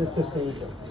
Questo è sempre.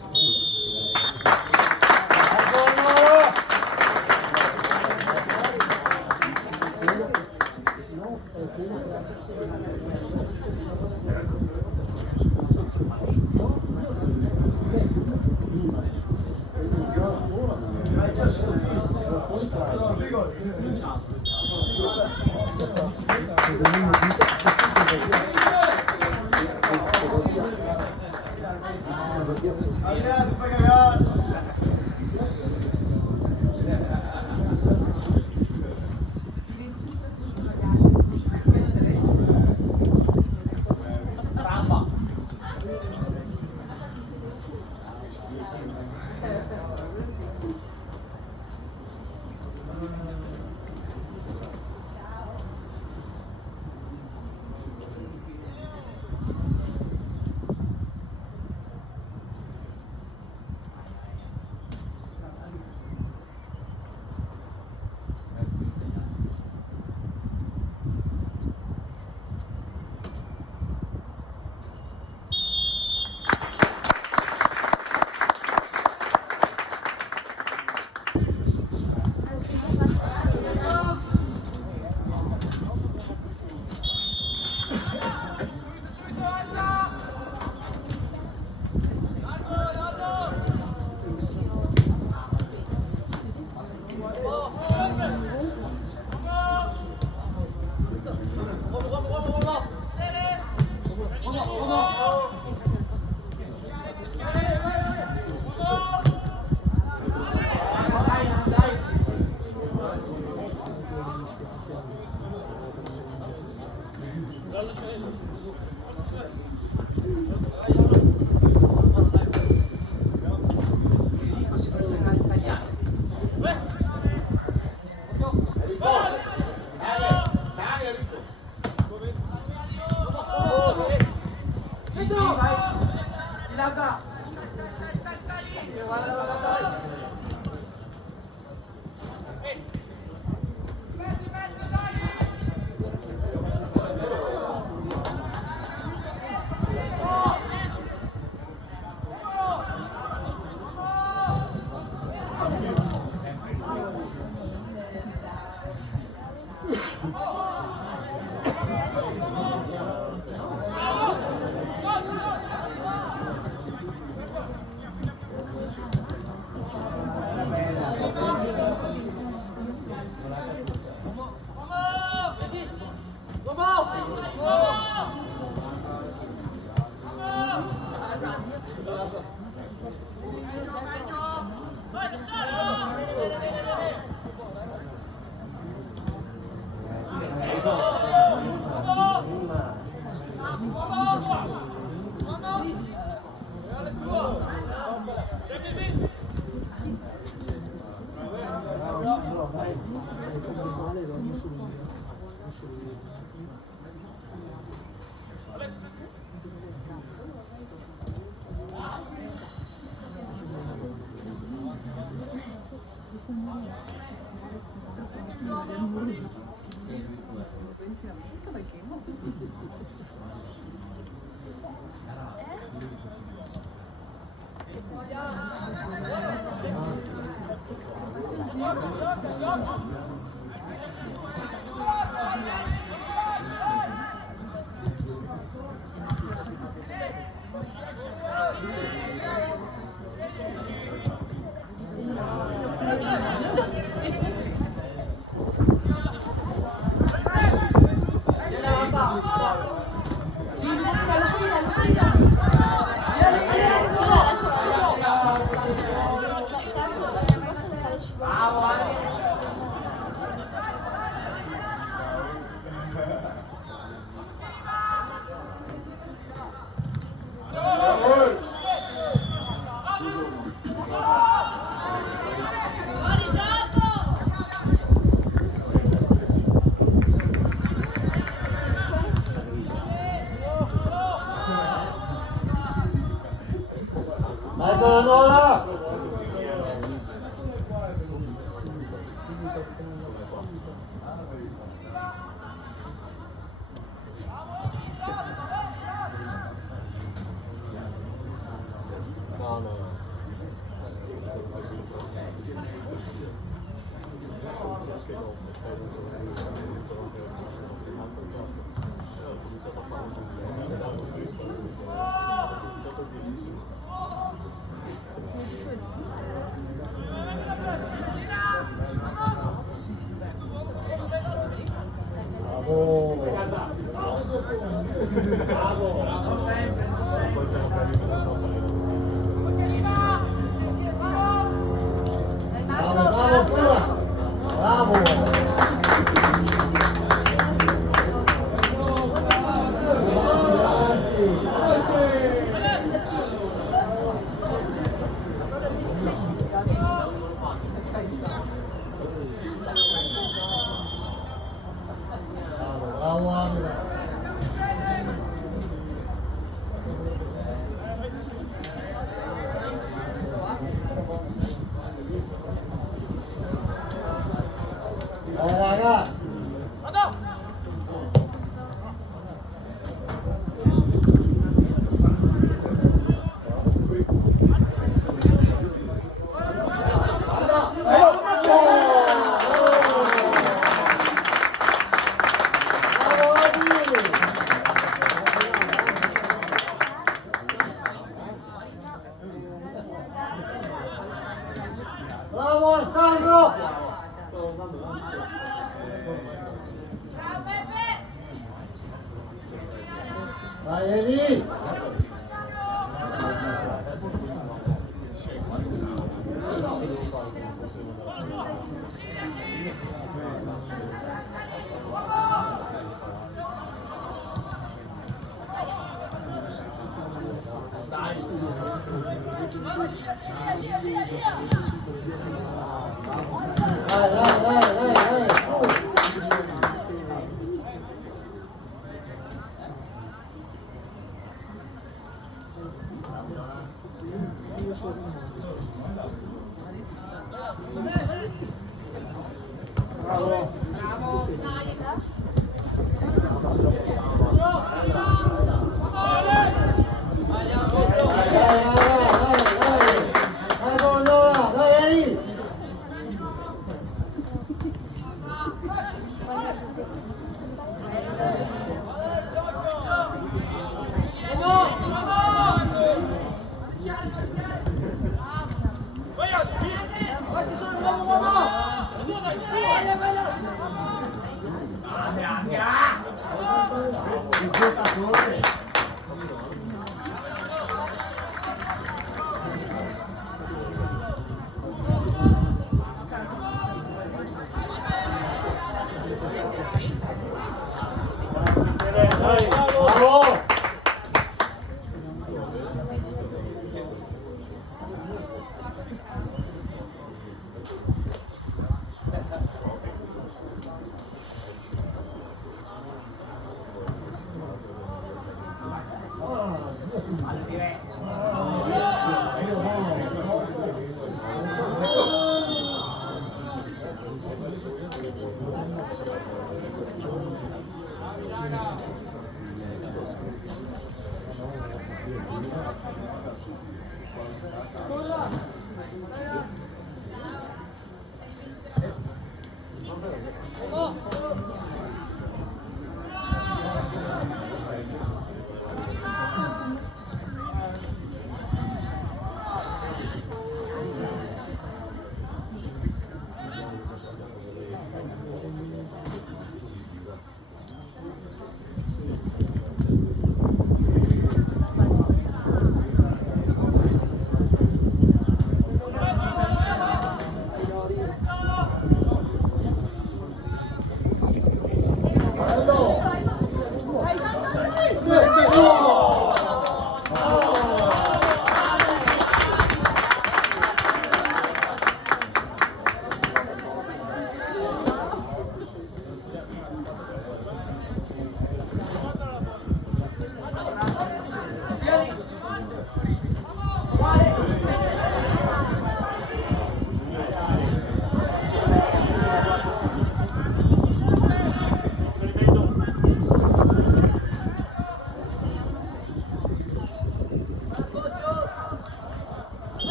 Body drop!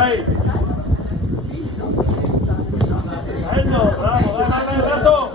dai. Bello, bravo, vai, vai, vai, Alberto.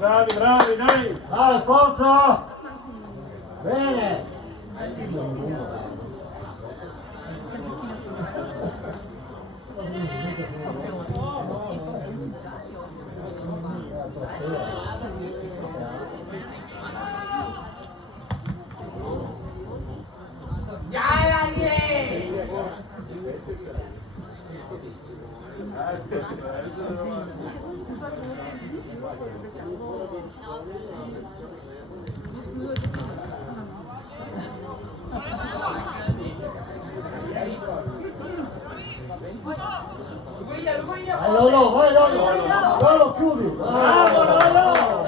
Bravi, bravi, dai! Dai, forza! Bene! Vai Lolo, vai Lolo! Lolo, chiudi! Bravo Lolo!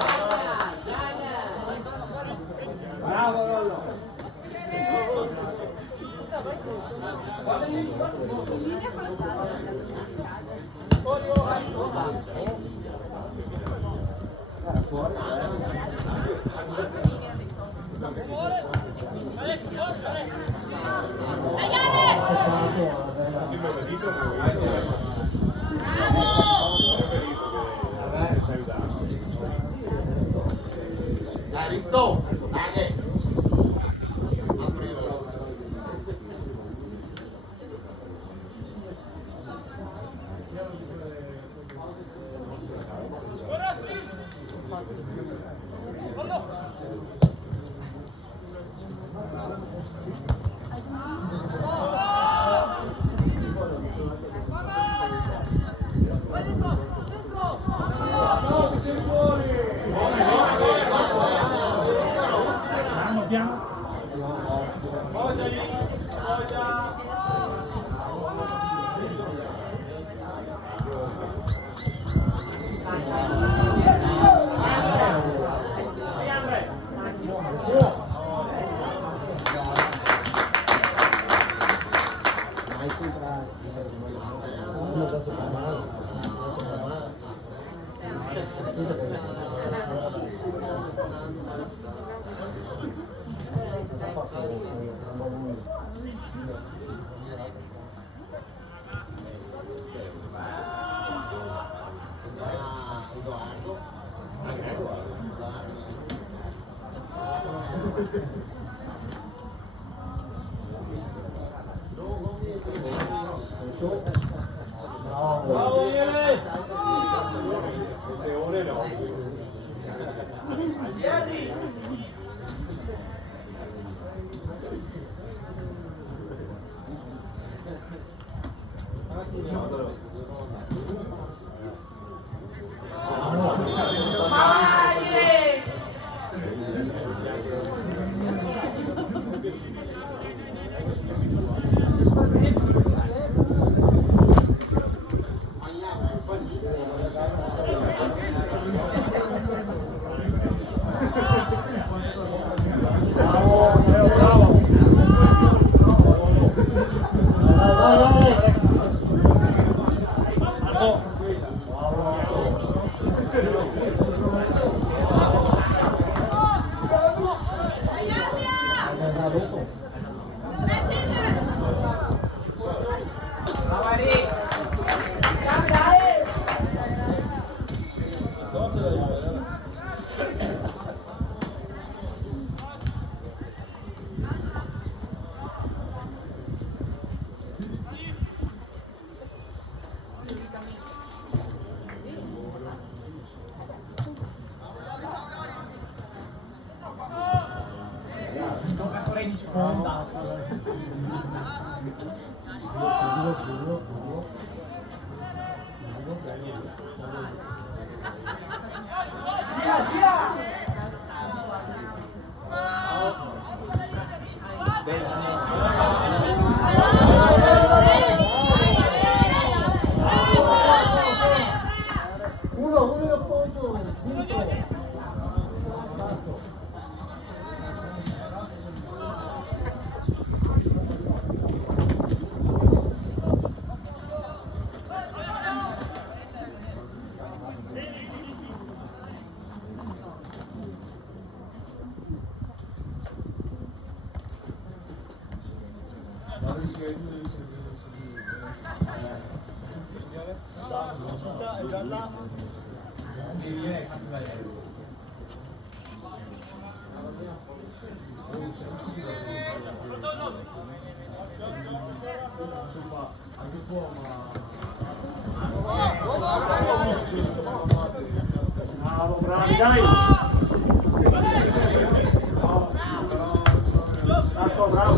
Bravo Lolo! Fuori, Bravo Miele! Leone no. Giocatore di sponda. Uno in appoggio, dentro. Passo. Bravo, bravi, dai! Marco, bravo!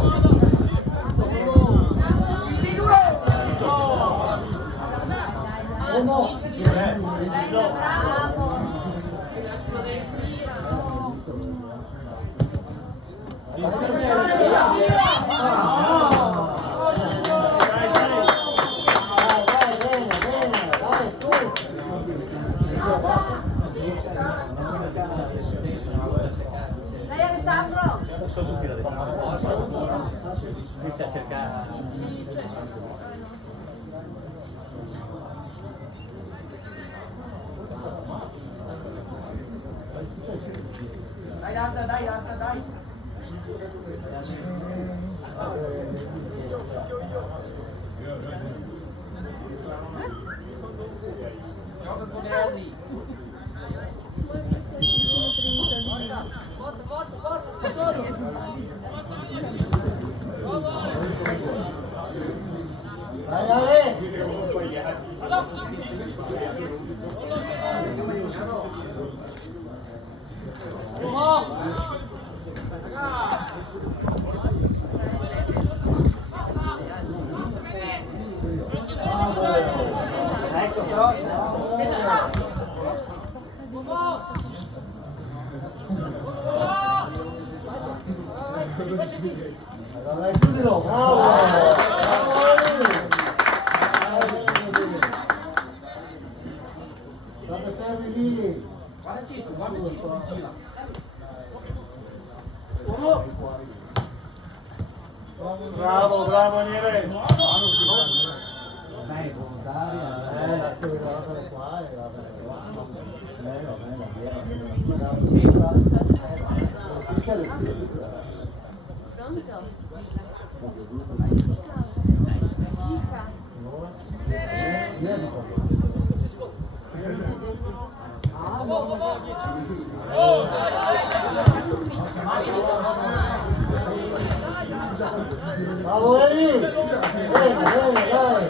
Uno. Dai, dai! Dai Alessandro! Mi sta cercando. Dai. Gioca con Henry. Dai, dai. Dai, chiudilo, bravo! State fermi lì! Guarda Ciccio, gira. Bravo, bravo, Nere! Dai, volontaria! La tua qua, qua. Bravo Eli! Bene, bene, dai!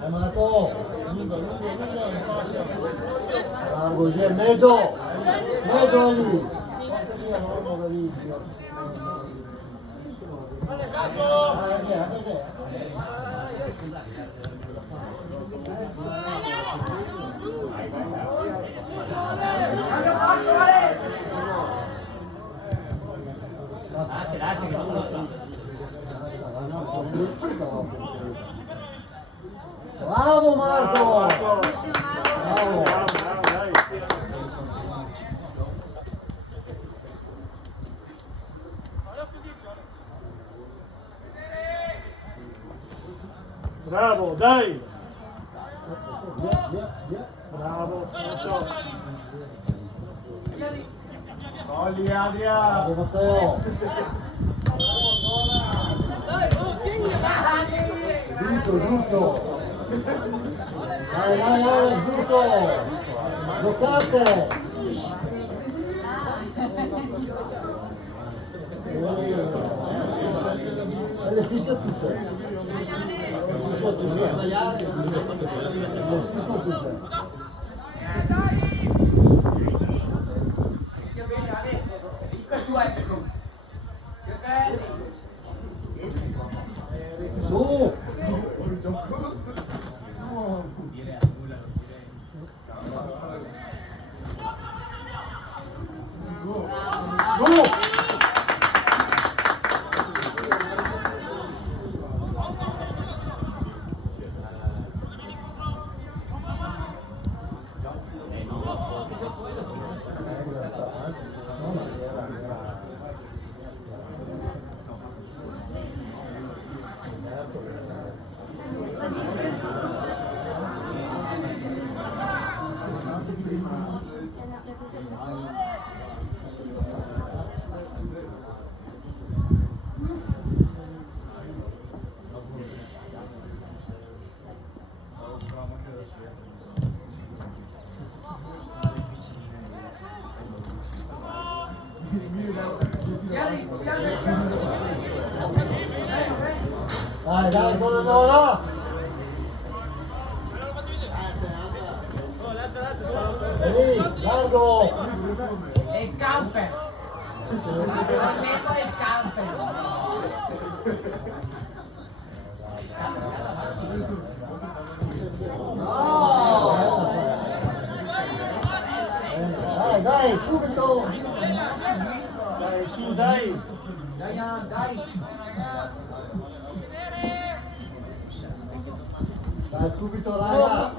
Dai Marco! Bravo, c'è mezzo! Mezzo lì! Cambia passo, Ale! Lascia che non lo so. Bravo Marco! Bravo! Bravo, dai. Bravo, dai! Bravo, Togli Adria! Bravo Matteo! Giusto! Dai, giusto! Giocate! E le fischia tutte! Le fischia tutte! Bene, Ale. Ricca su, ecco. Su! Su! Dai, buona! Ehi, largo! È il camper! Naturalmente è il camper! Dai, subito! dai, su, dai! Dai! Dai, subito, raga!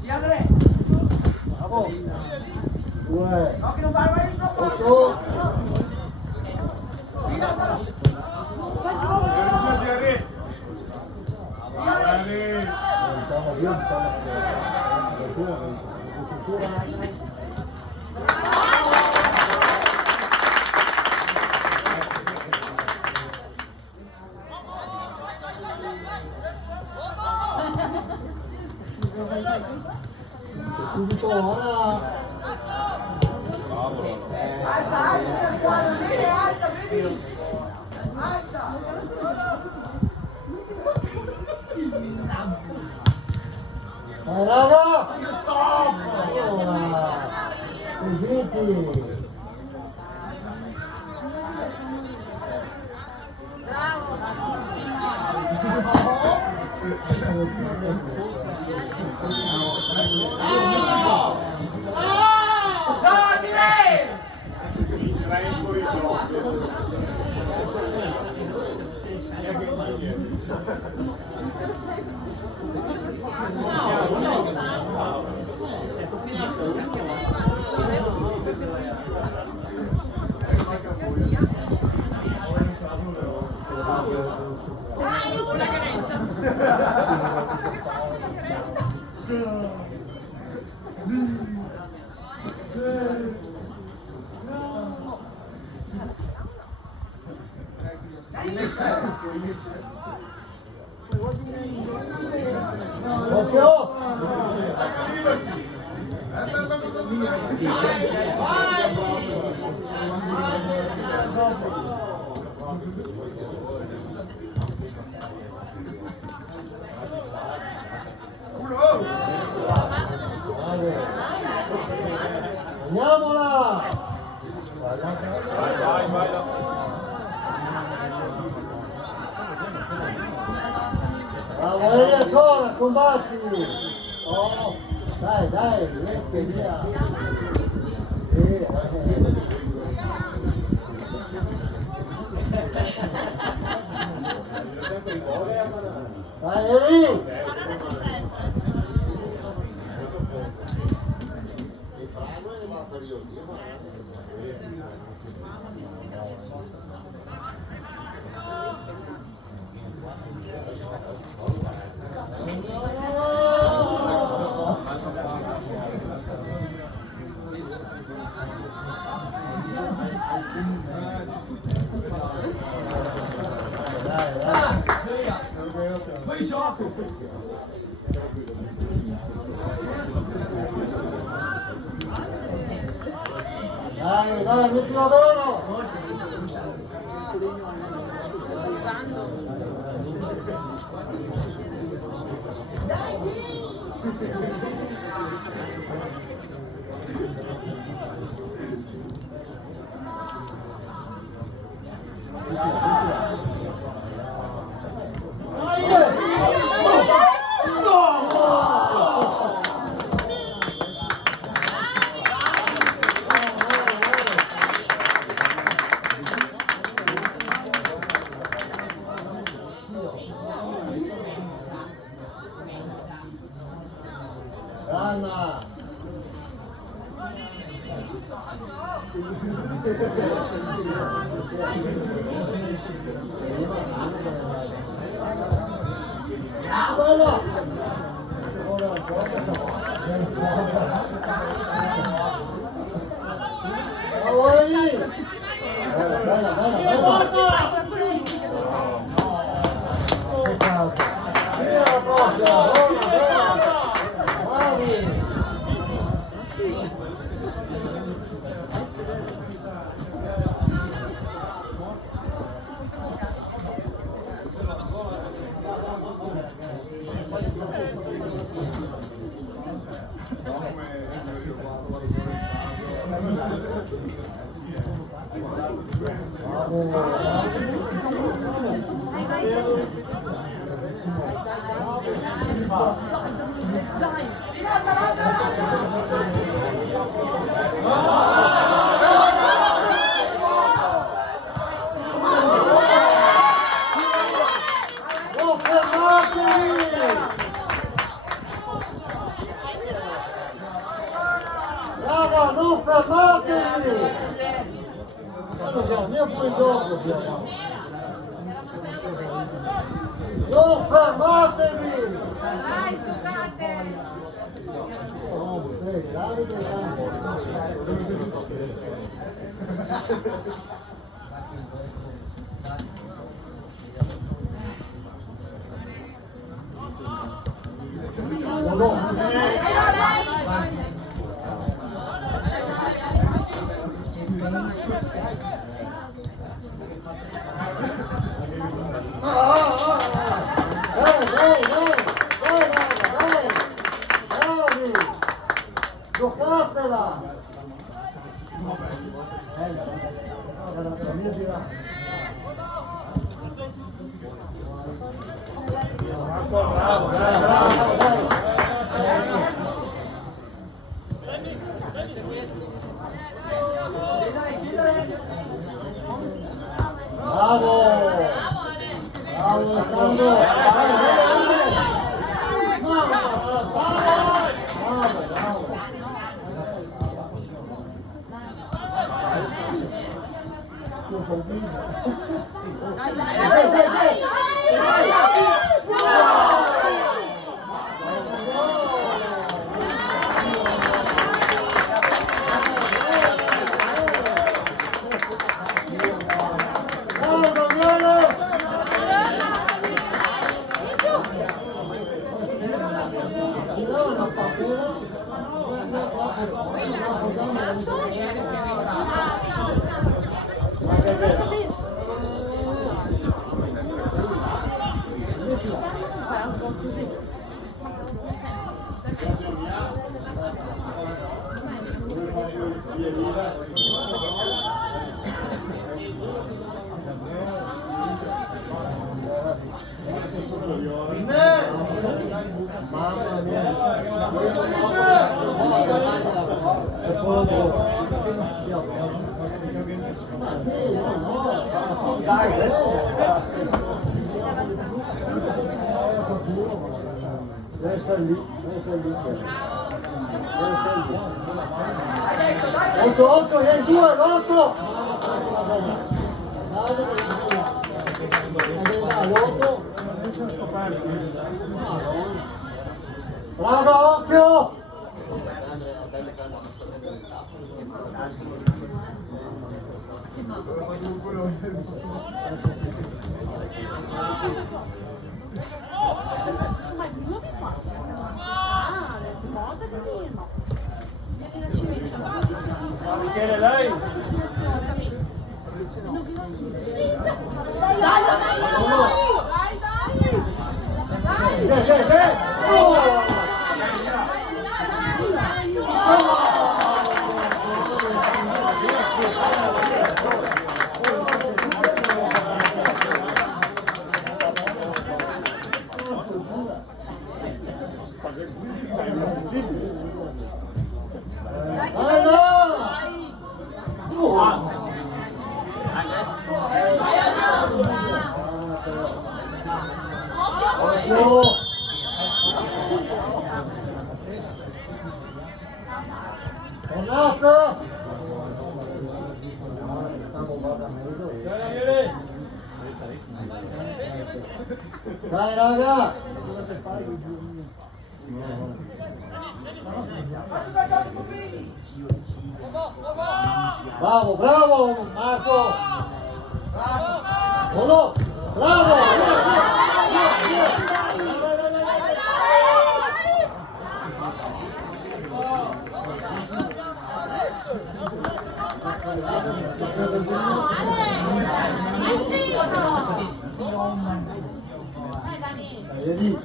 Sì, Andre! Bravo! 2, No, che non vai mai sopra! 8, stiamo via, subito, ora! Alta, bene, alta, vedi? Alta! Dai raga! Allora! Così! Occhio! Andiamola! Bravo, ancora, combatti! Oh, dai, riesco, via! Dai, Eri! Guardate sempre. Dai, mettila bene! Calma! Bella! Ora un po' bella! Peccato! Via la prossima! Bravi! Raga, non fermatevi! Guarda, mio fuori gioco siamo! Non fermatevi! Dai, giocate! Oh, vedi, l'arbitro è campo! Giocatela! La mia girata. Bravo. Bravo! Bravo Alessandro! Bravo Daniele! Mamma mia. E poi dai, deve stare lì, deve stare lì. Occhio, vieni due, l'otto! Bravo, occhio! Michele, dai! Dai raga! Bravo, bravo Marco! Bravo! Bravo! Vedi?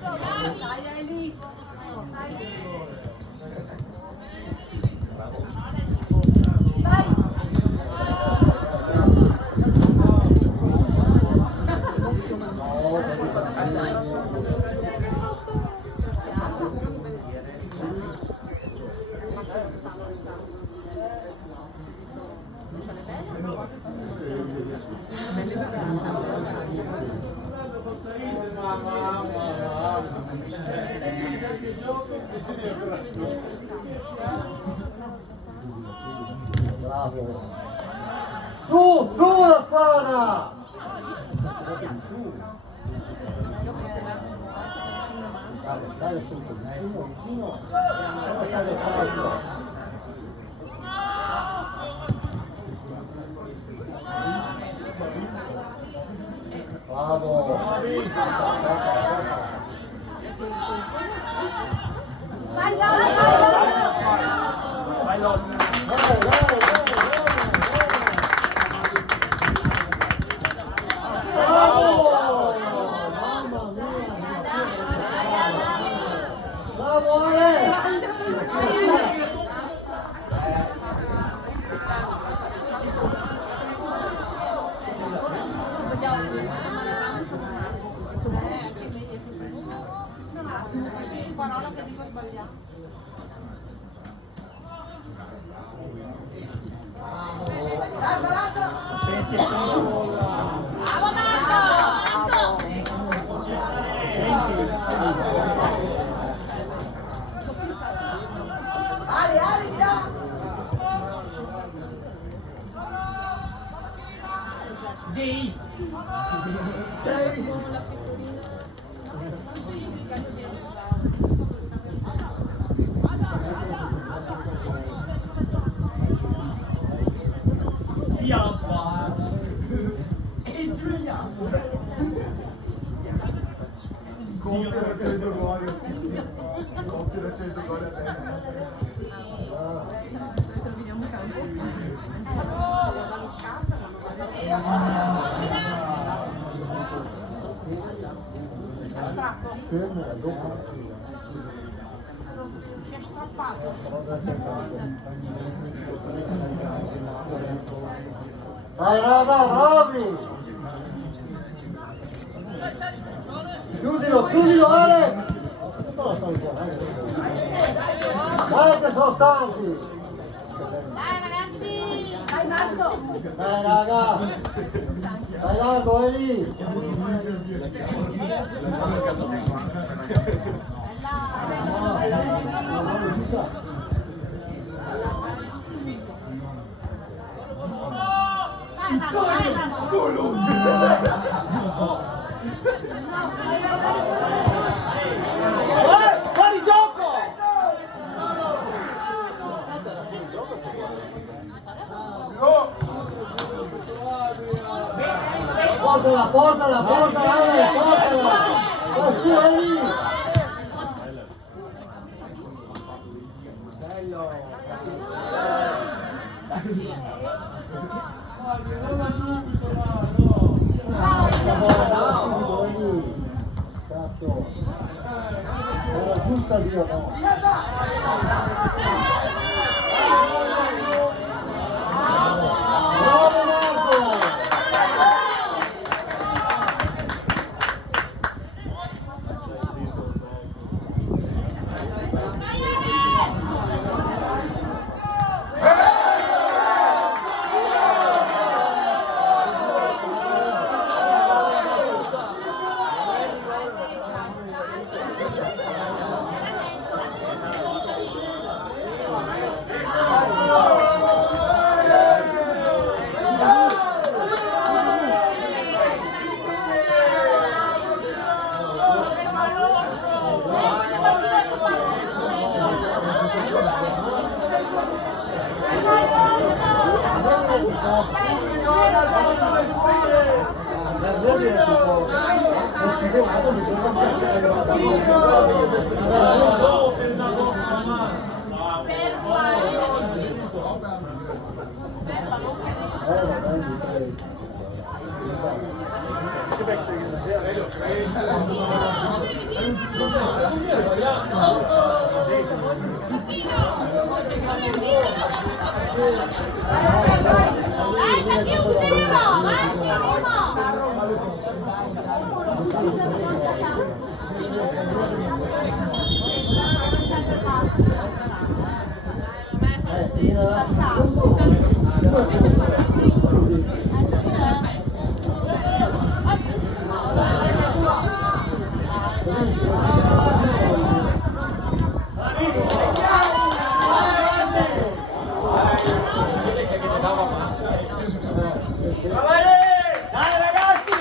Bravo! Su la squadra! Dai su, vicino. Bravo! Vai Lotti! Parola che dico sbagliato. Senti solo Bravo Marco! Ali, via! Di! Sia Antoine e Giulia! Compie da 100 gol. Compie da 100 gol a testa. Troviamo in campo. Fermo, è dopo. Che strappato. Vai raga, bravi! Chiudilo, Alex! Non sto che sono stanchi. Dai ragazzi! Dai Marco! Dai raga. Dai largo, è lì. Fuori gioco! Portala, portala, portala, portala. Oh, su, è lì. Subito, è lì. Cazzo. Era giusta Dio, no? Bravo Marco! Dai, perché uscimo! Dai ragazzi!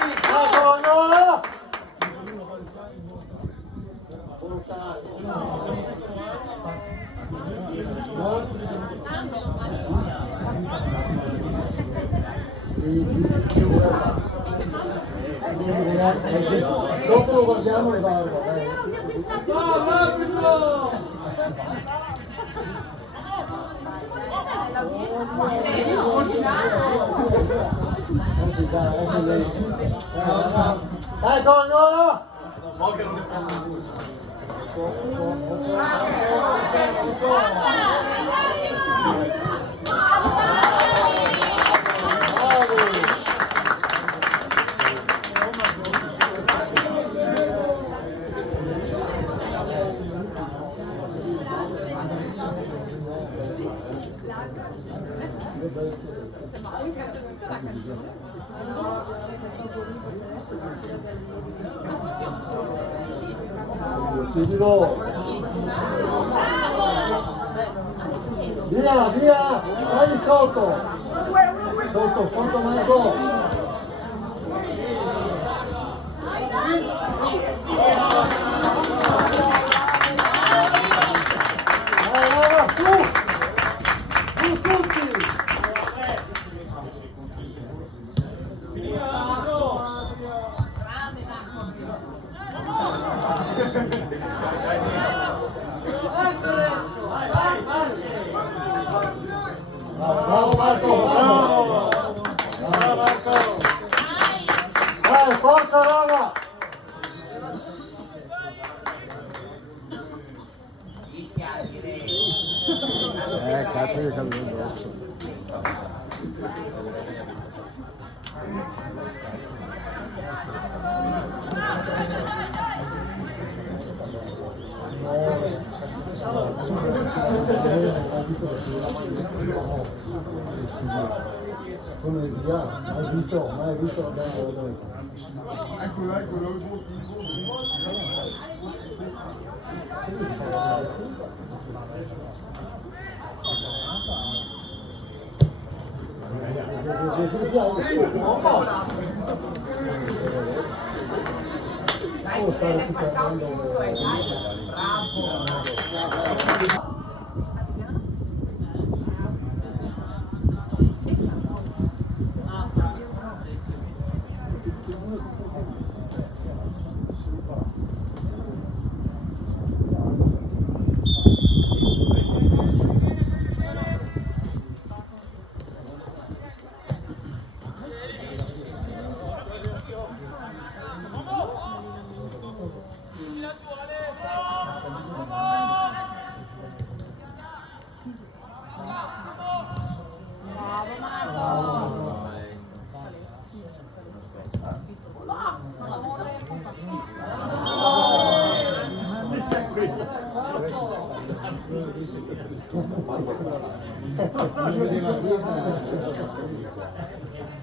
Dopo lo guardiamo e va. Dai Tognolo! Subito! Via, via! Dai sotto! Sotto, sotto Marco! Dai, raga, su! Su tutti! Bravo Marco, bravo! Bravo Marco! Dai, forza raga! Cazzo che cammino addosso. Come via, hai visto la bella Eccolo, eccolo. Dai, stai passando tutto, dai.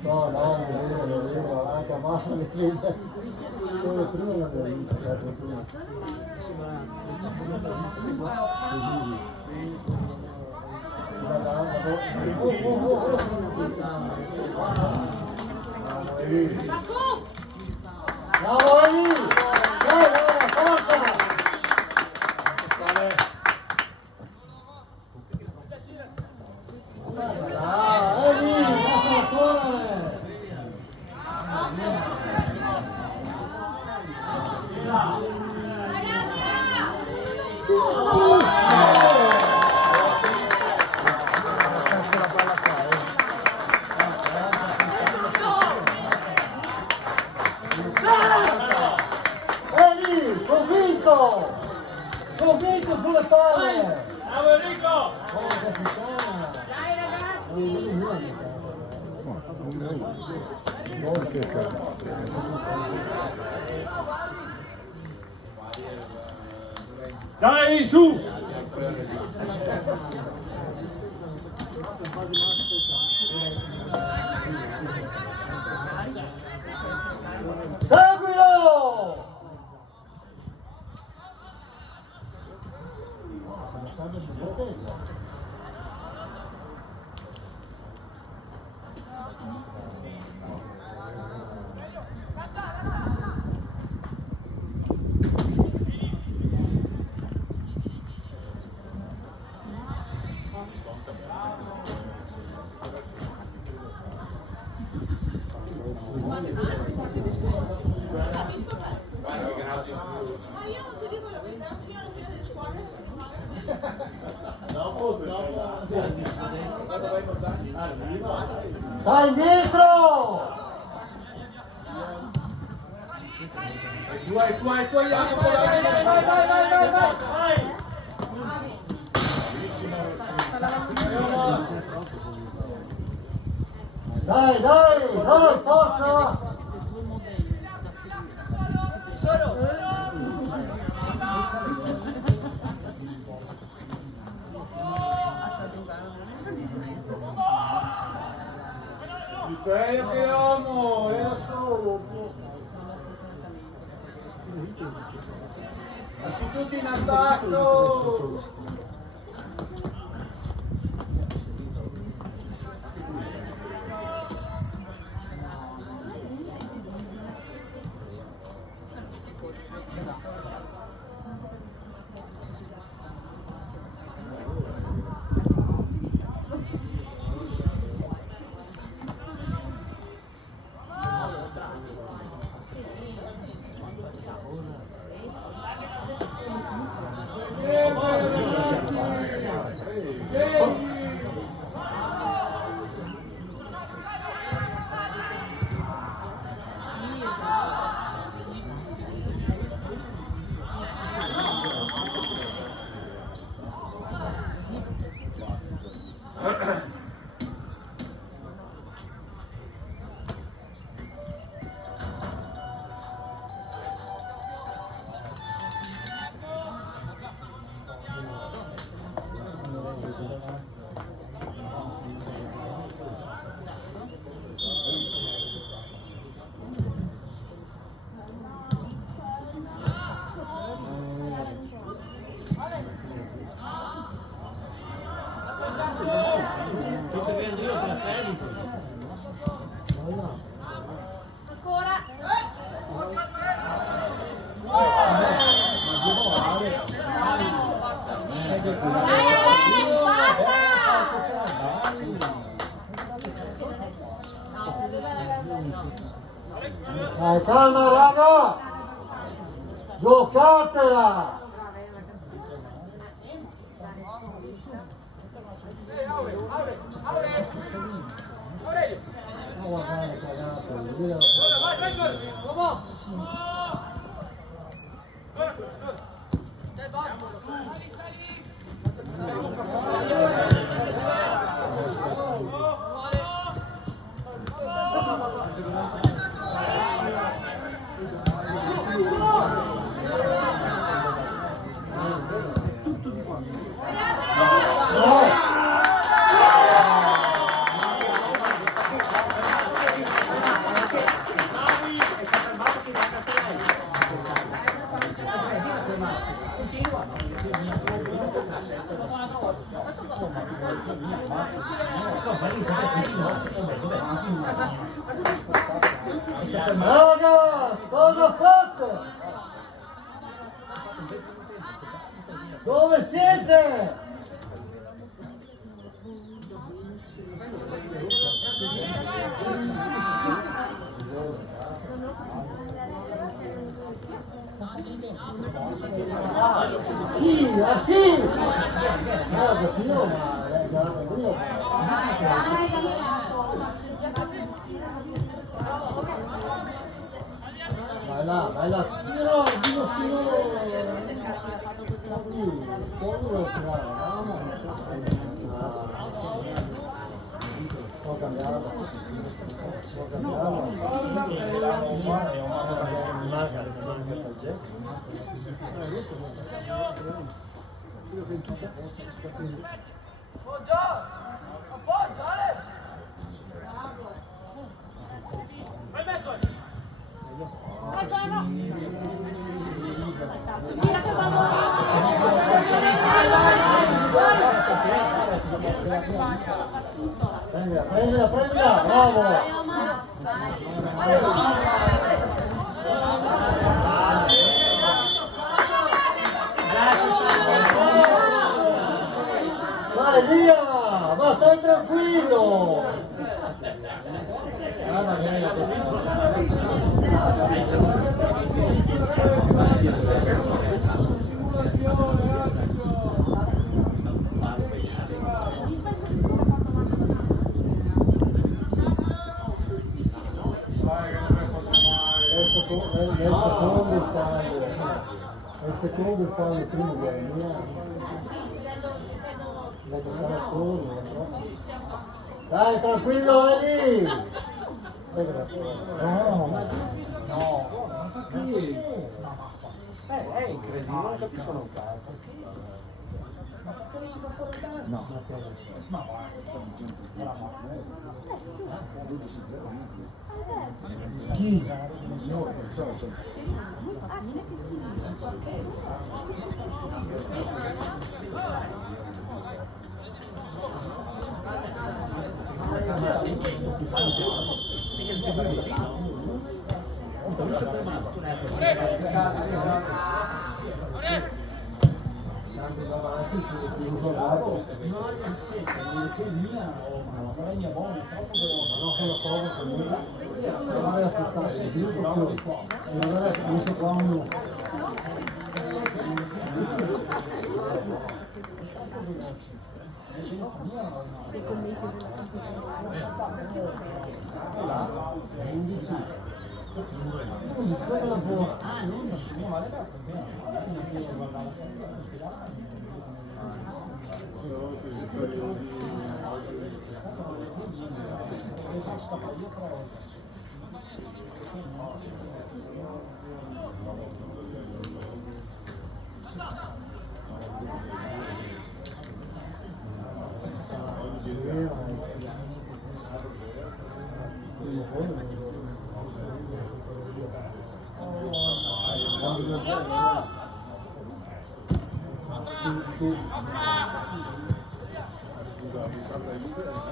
Bravo. No, anche a massa le vede. Prima l'avevo vista, certo, prima. Bravo Eli! Dai, forza! Convinto sulle palle! Bravo Enrico! Dai ragazzi! Che cazzo! Dai, su! Seguilo! Ma io non ti dico la verità, fino alla fine delle scuole. Dai indietro! Tu hai Jacopo! Vai! Dai, forza! Io che amo, era solo. Assi tutti in attacco. Dai, calma raga! Giocatela! Raga, cosa fate? Dove siete? Chi? A chi? Guarda, io, vai là, tiro, Dio signore! Può cambiarlo. Prendila, bravo! Vai via! Ma stai tranquillo! Nel secondo fa il primo dai, tranquillo, Eli! No, perché? È incredibile, non capiscono un cazzo. No, chi?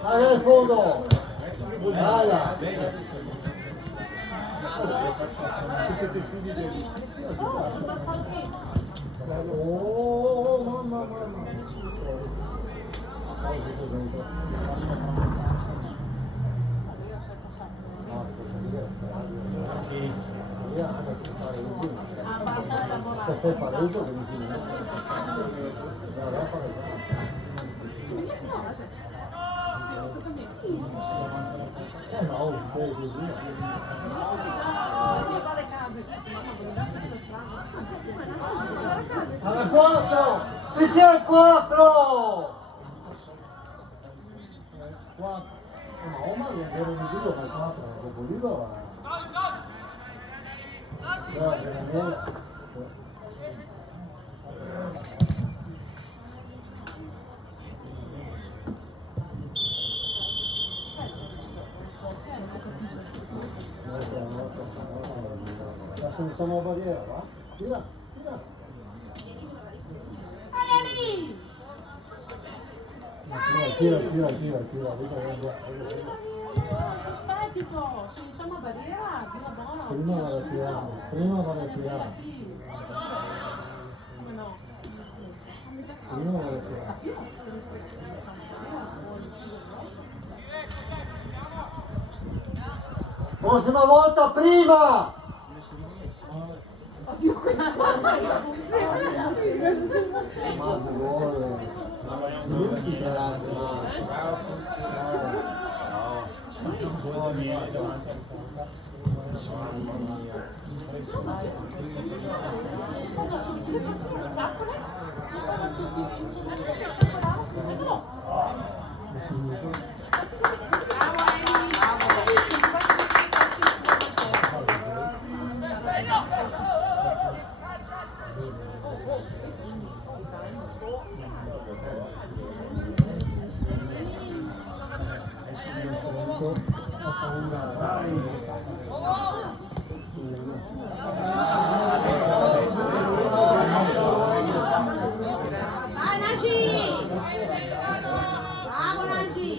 Vai nel fondo! Dalla! Oh, mamma! Se fai pareggio, che mi si vede. No, così. Alla 4! Perché al 4? 4. Ma Omar non era di due, ma il 4 era Topolino. Adesso facciamo la barriera, va? Tira, tira. Tira. Aspetti, se diciamo barriera, di una buona. Prima vado a tirare. Come no? Prima vado a tirare. Prossima volta prima! Ma vuole. Vai Naci! Bravo Naci!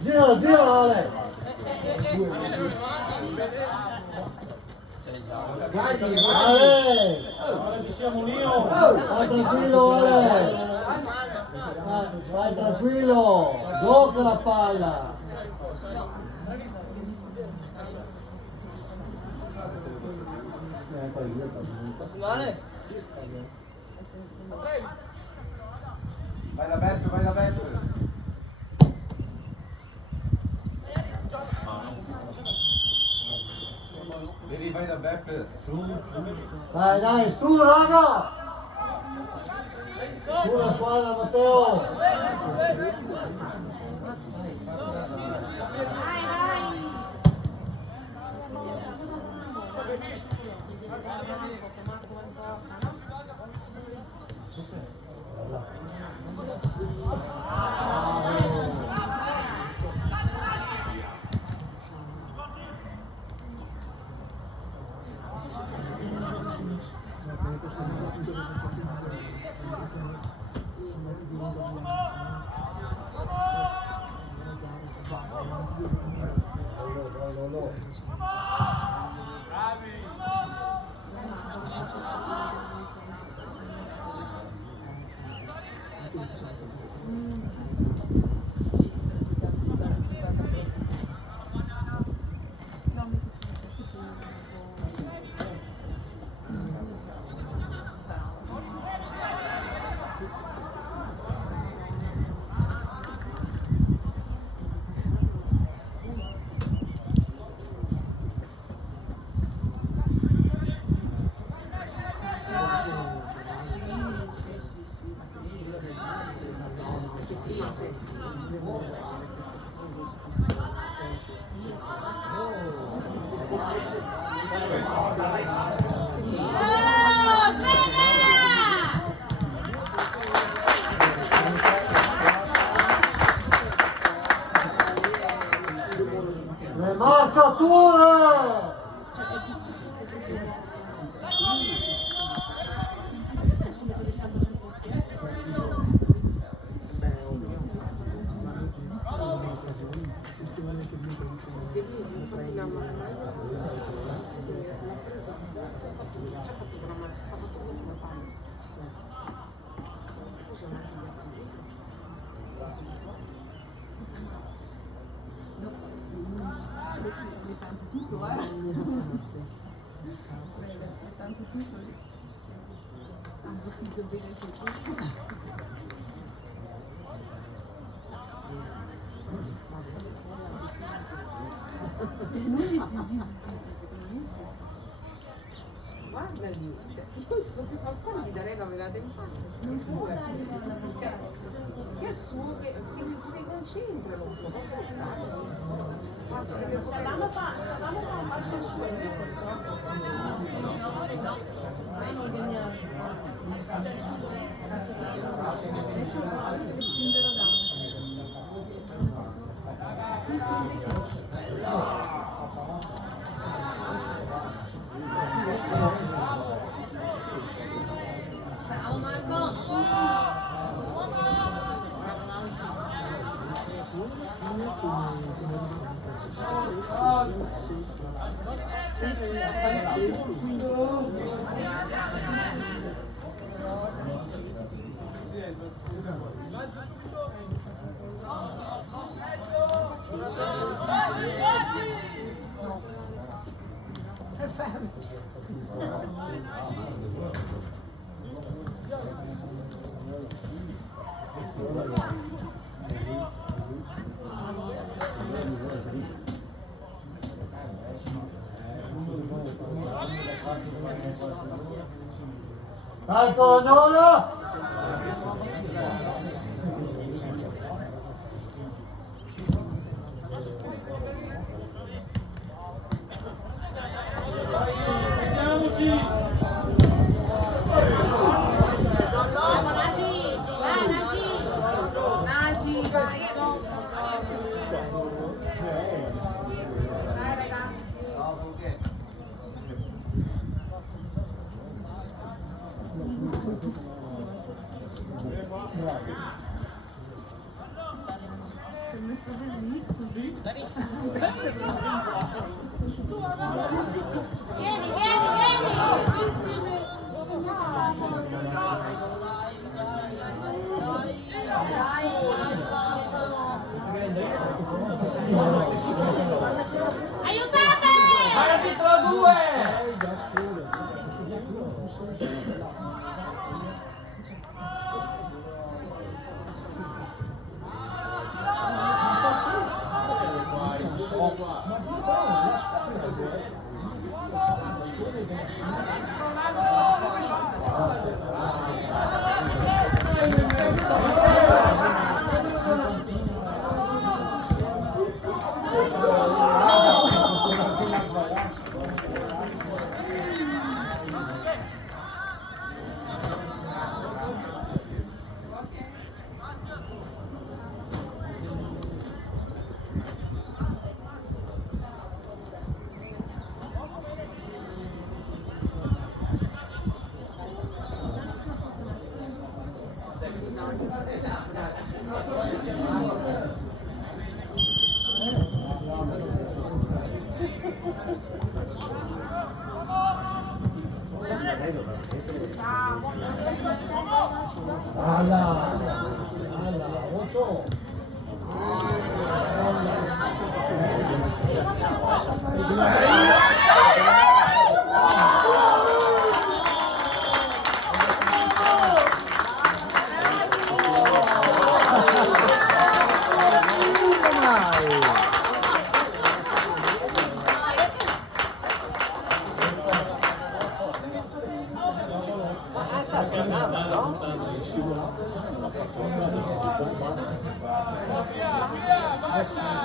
Gira, Ale! Ale! Ora che siamo io. Vai tranquillo, Ale! Vai tranquillo! Gioca la palla! Vai da Beppe. Vedi, vai da Beppe. Su. Dai, su raga! Su la squadra, Matteo! No. Marcatura! Guarda lì, cioè, io se fossi sua spalla gli darei la velata in faccia, non pure. Cioè, sia suo che ti concentra, non so, posso stare. Guarda, perché se andiamo a un bacio su e lui cioè su adesso lo spingerò da mi spinge che Bravo Marco! Marco Zola! Vieni, vieni! Aiutate! Arbitro 2!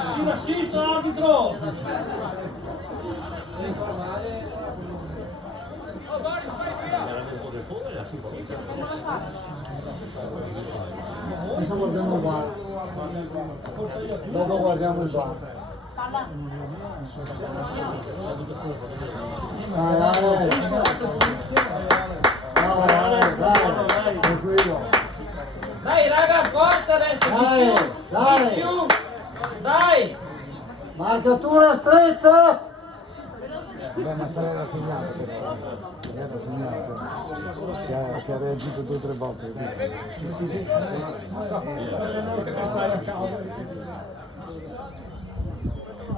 Vicino a sinistra l'arbitro! Adesso guardiamo il bar. Dopo guardiamo il bar. Dai, tranquillo. Dai raga, forza adesso, Dai, dai. di più, dai! Marcatura stretta. Beh, ma sarà segnato però. Era segnato. Che ha reagito 2 o 3 volte.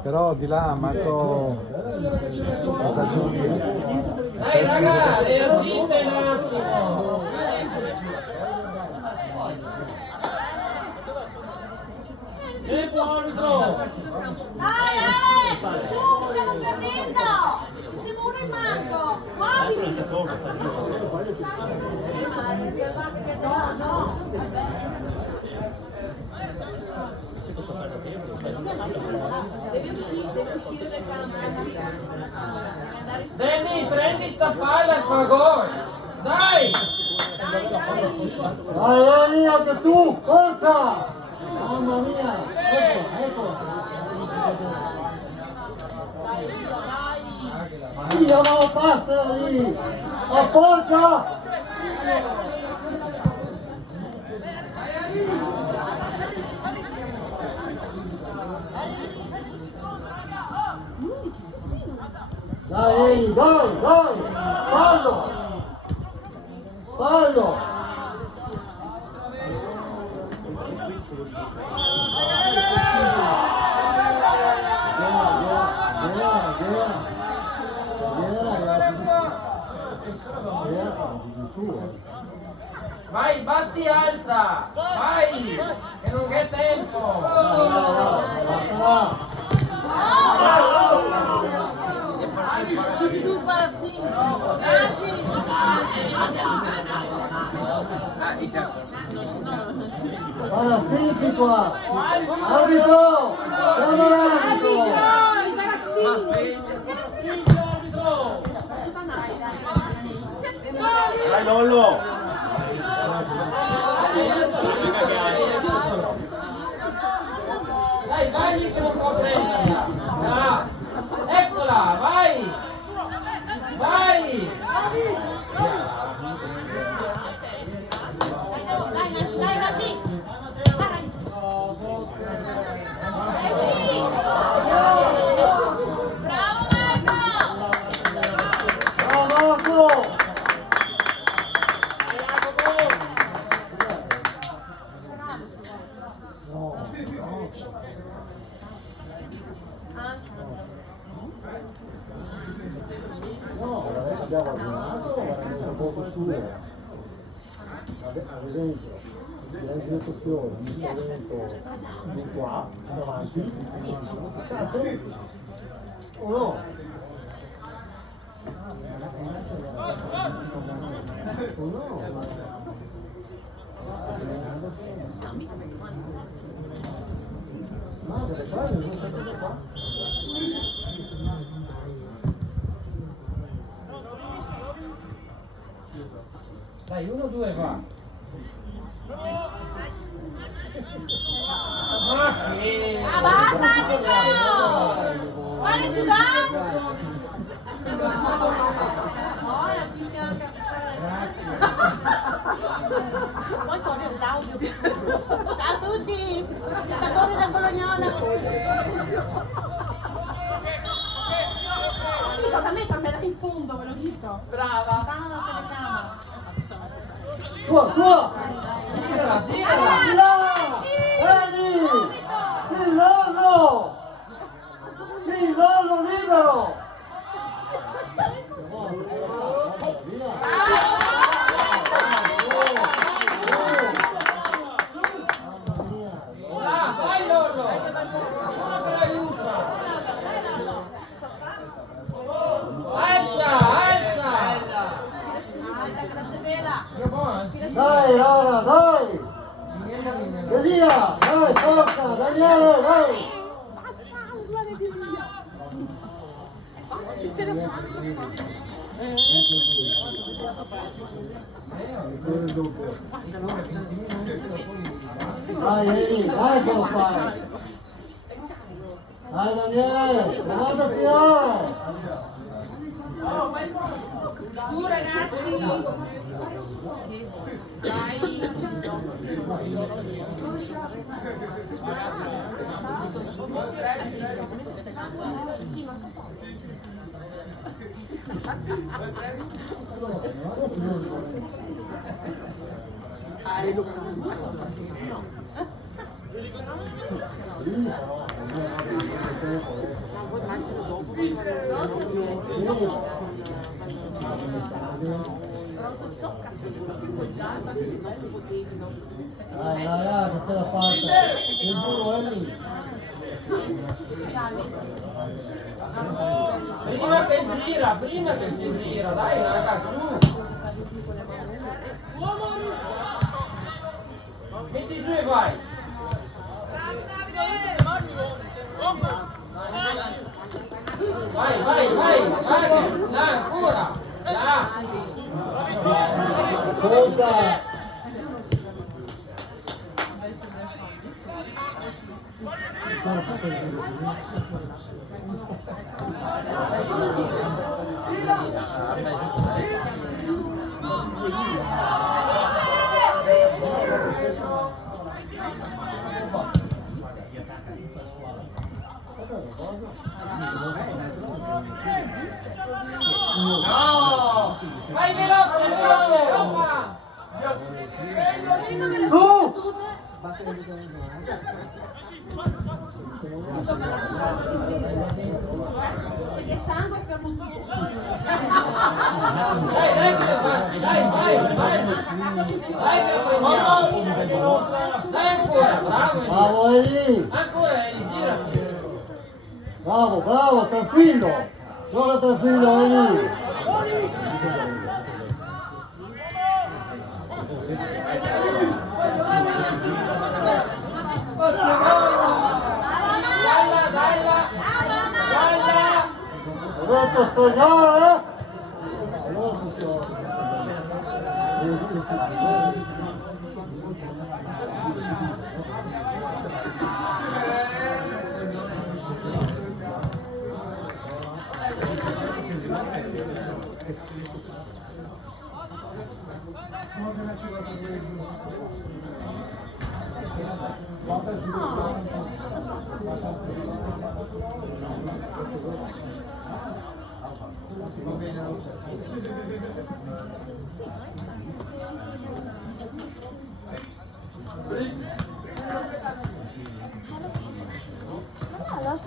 Però di là Marco ha giù via. Dai raga, reagite un attimo! Tempo arbitro! Dai, su, stiamo perdendo! Siamo uno in manco! Muovi! Devi uscire dal campo. Danny, prendi sta palla, per favore! Dai! Dai, Eli, anche tu, forza! Mamma mia, ecco. Via, ma basta lì! Appoggia! Dai, Eli, dai! Fallo! Vai, batti alta! Vai! Che non c'è tempo! Barastini qua! Arbitro! Chiama l'arbitro! Dai Lollo! Dai, vai che non può prendere! Ah, eccola, vai! Vai! Dai, Nati! Bravo Marco! Bravo Marco! No, adesso abbiamo ordinato, è un po' suo. Ad esempio, direi che questione, mi sono venuto di qua, davanti, cazzo, o no? O no? Ma delle cose non sono qua. Dai, 1-2 va! Ma che... Basta, arbitro! Quale sudando? Poi togliere l'audio. Ciao a tutti! Spettatori da Bolognola! Amico, da me tornerà in fondo, ve lo dico. Brava! Stanno alla telecamera. Tua! Girala, girala! Di là! Vedi! Milano! Milano libero! Ah, vai Lollo! Uno che l'aiuta! Alza, alza! Che buona, sì! Dai, Lara, dai! Elia, dai, forza! Daniele, dai! Basta urlare di via! Basta, ci ce ne fa! Dai, Eli, dai che lo fai! Dai Daniele, guardati! Su ragazzi! Ma poi immagino dopo che Dai, che ce l'ha fatta! Il duro è lì! Prima che si gira, dai raga, su! Metti giù e vai! Vai, là ancora! Là! Conta! Vai veloce, Roma! Su! Se che sangue fermo tutto. Dai che vai! Dai che prendiamo! Dai ancora, bravo! Bravo Eli! Ancora Eli, gira! Bravo, tranquillo! Gioca tranquillo Eli! Ho detto stagliare! Allora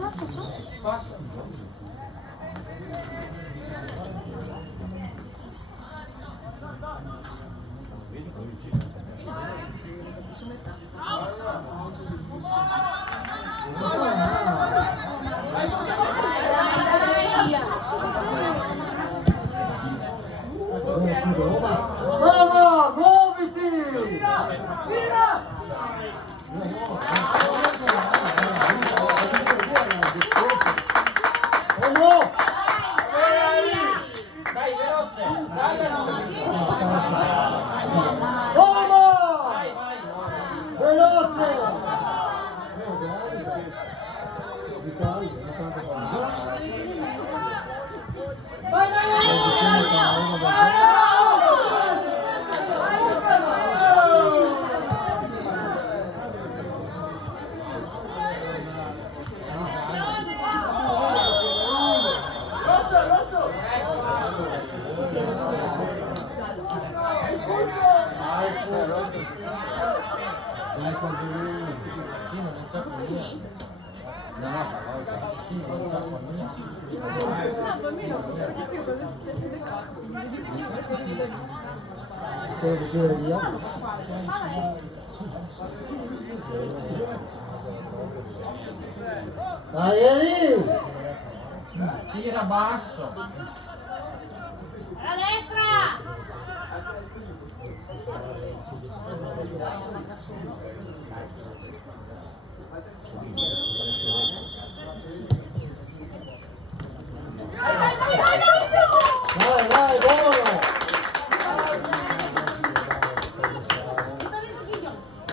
Brava, muoviti! Dai veloce! Dai Roma! vai! Veloce! Dai Eli! Tira basso! A destra! Dai, buono!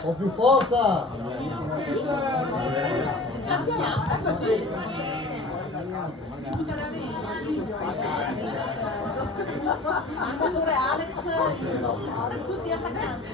Con più forza! La segna? Mandatore Alex, tutti attaccanti.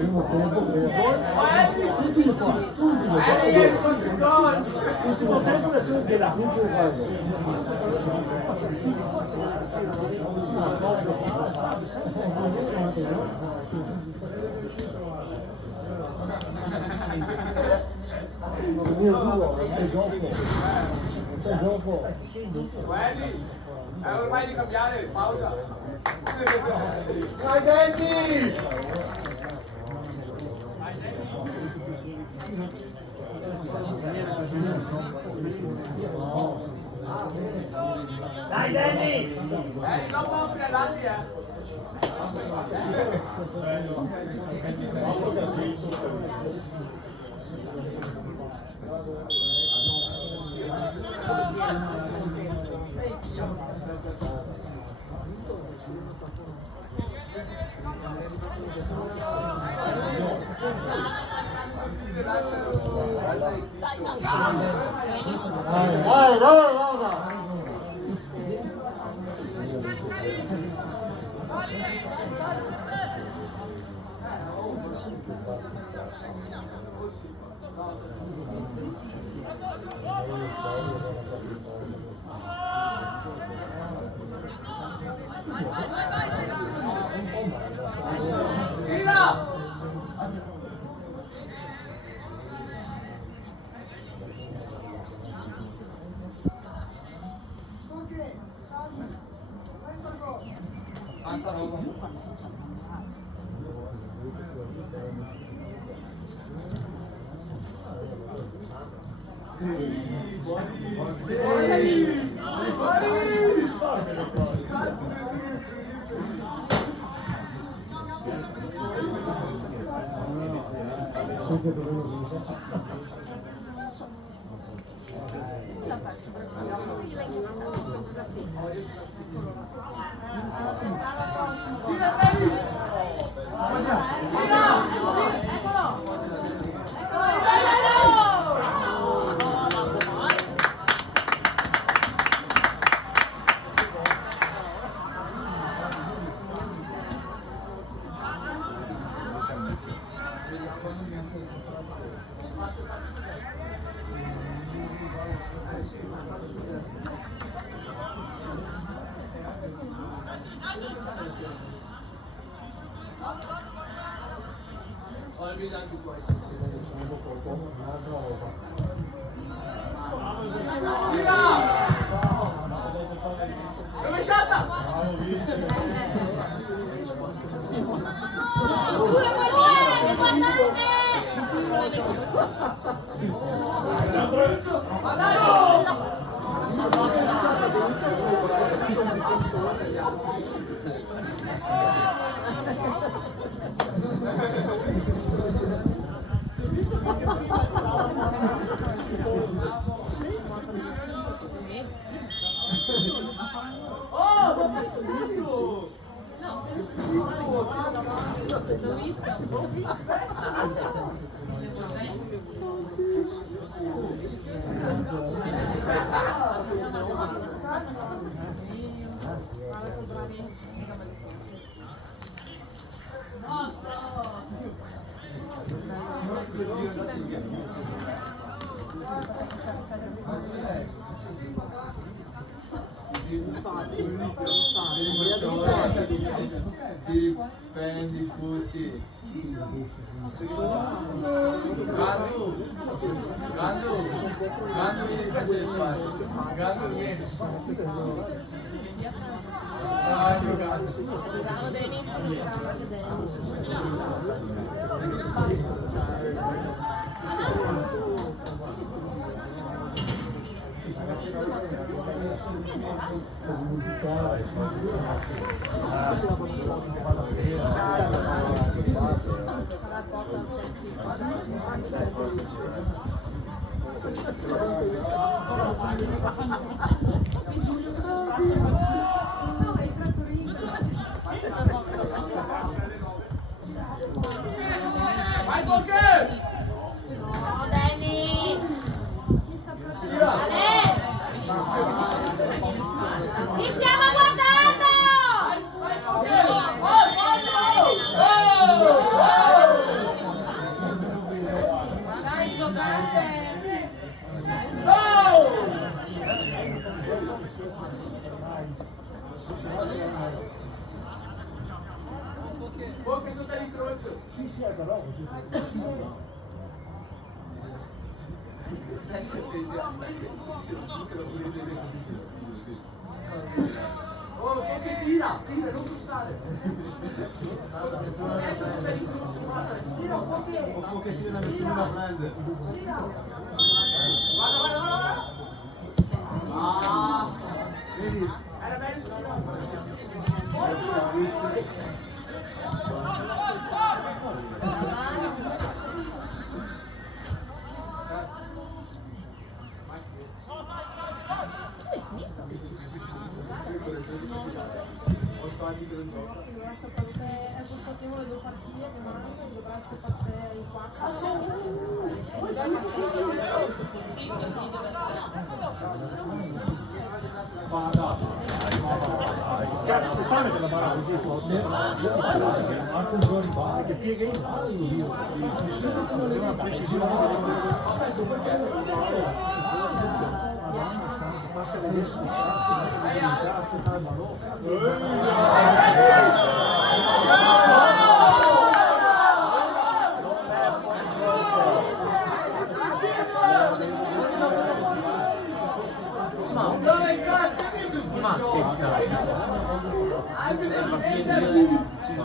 Primo tempo, tutti qua, Ultimo tempo nessuno di là. il mio duo, non c'è gioco, non c'è gioco. È ormai di cambiare, pausa. Dai denti! Dai Danny! Non può fregarti, Dai. Ti riprendi, sputi. Gandu vieni qua se spazio. Gandu vieni. Bravo Dennis. Vai Bosque! No, Dennis. Ale! Ti stiamo guardando! Dai, giocate! Bosque sotto l'incrocio! Sì, sì, però così. Oh, che tira, non bussare. Tira un pochettino, nessuno la prende. Guarda. Ah, vedi? Era bello sul Dovrà passare, è portativo le due partite che mancano, dovrà passare i 4. Cazzo, fame che la barra così. Anche un giorno fa, che piega in mano, una precisione. Passa a vedere se c'è, aspettare il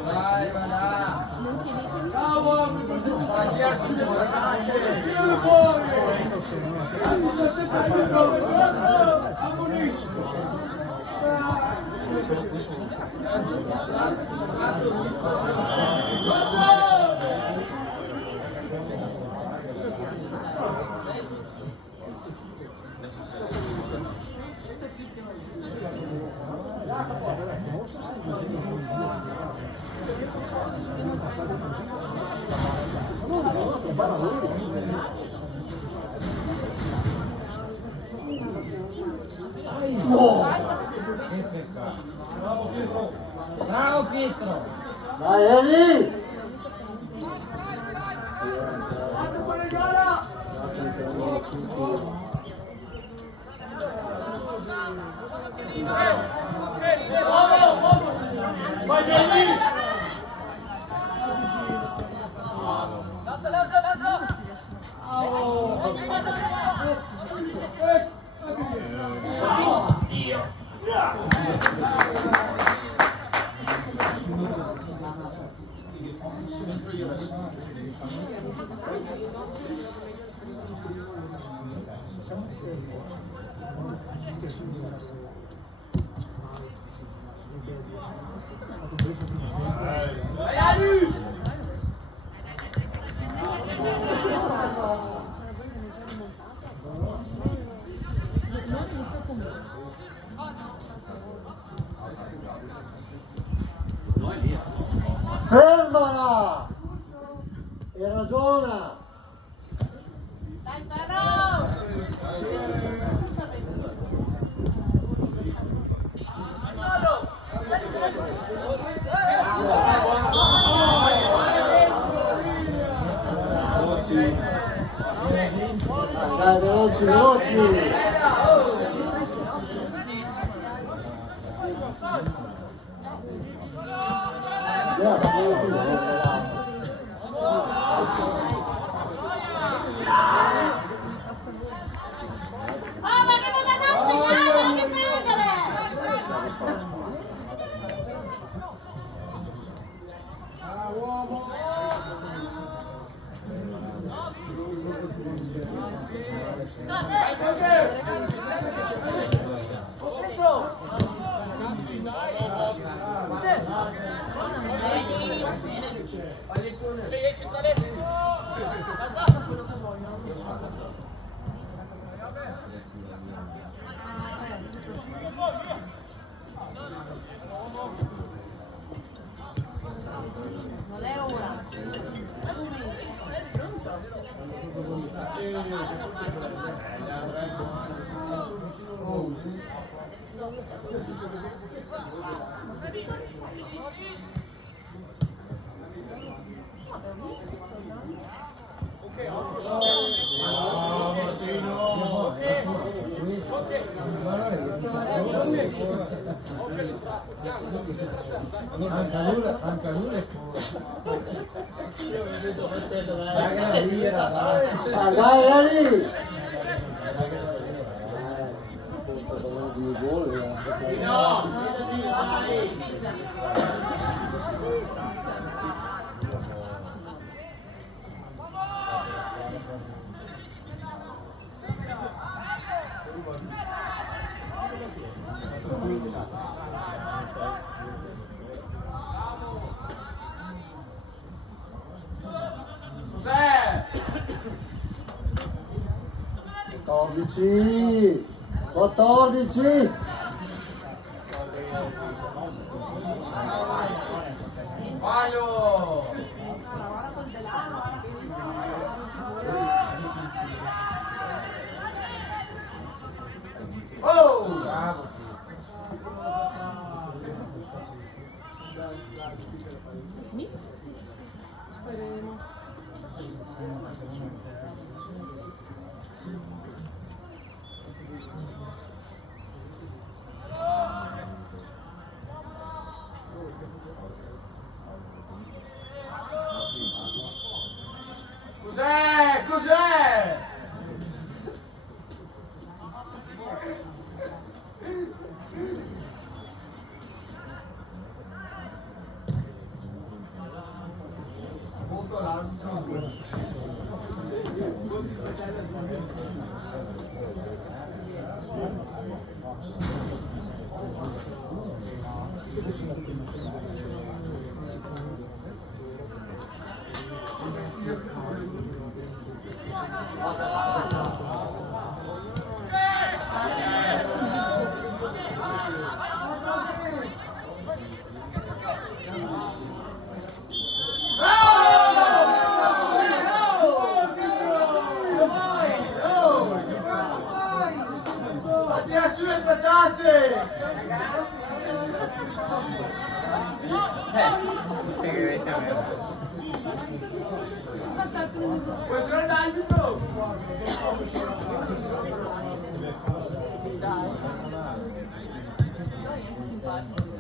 Vai, va là. Bravo, ma chi ha studiato la caccia? Tiralo fuori. C'è sempre più bravo, ammonisci. Bravo Pietro! Dai, Eli! Vai, Eli! Fermala! E ragiona! Dai Ferro! Dai, veloci, veloci! Anche lui è Dai, Eli! Di gol, Cos'è? 14! 14! Paio! Oh! Cos'è? Cos'è? Voto l'arbitro. Tira su le patate! Puoi entrare l'arbitro? Simpatico.